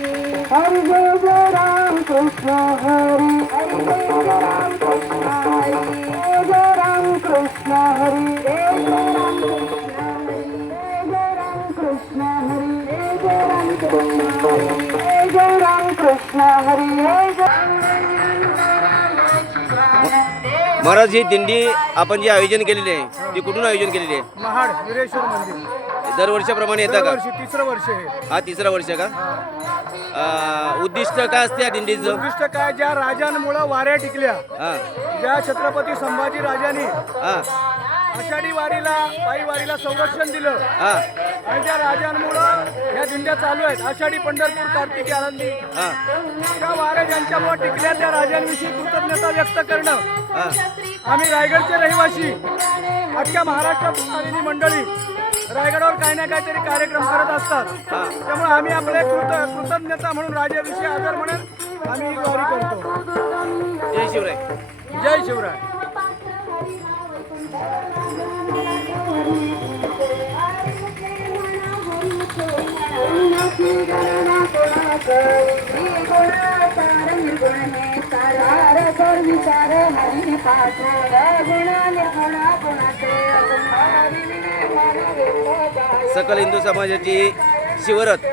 हरी जय जय राम कृष्ण हरी, हरी जय जय राम कृष्ण हरी, जय जय राम कृष्ण हरी, जय जय राम कृष्ण हरी, जय जय राम कृष्ण हरी, जय जय राम कृष्ण हरी, जय जय राम महाराज ही दिंडी आपण जे आयोजन केलेली आहे ती कुठून आयोजन केलेली आहे? महाड वीरेश्वर मंदिर दरवर्षाप्रमाणे येतं का? दरवर्षी तिसरं वर्ष आहे. हा तिसरा वर्ष का? उद्दिष्ट काय असते या दिंडीचं? उद्दिष्ट काय, ज्या राजांमुळे वाऱ्या टिकल्या, हा ज्या छत्रपती संभाजी राजांनी हा आषाढी वारीला पायी वारीला संरक्षण दिलं हा आणि त्या राजांमुळं ह्या दिंड्या चालू आहेत. आषाढी, पंढरपूर, कार्तिकी, आळंदी, हा त्या वाऱ्या ज्यांच्यामुळे टिकल्या त्या राजांविषयी कृतज्ञता व्यक्त करणं. हा आम्ही रायगडचे रहिवासी, अख्ख्या महाराष्ट्रातून आलेली मंडळी रायगडावर काही ना काहीतरी कार्यक्रम करत असतात. त्यामुळे आम्ही आपले कृतज्ञता म्हणून राजाविषयी आदर म्हणून आम्ही ही वारी करतो. जय शिवराय. जय शिवराय. सकल हिंदू समाजाची शिवरथ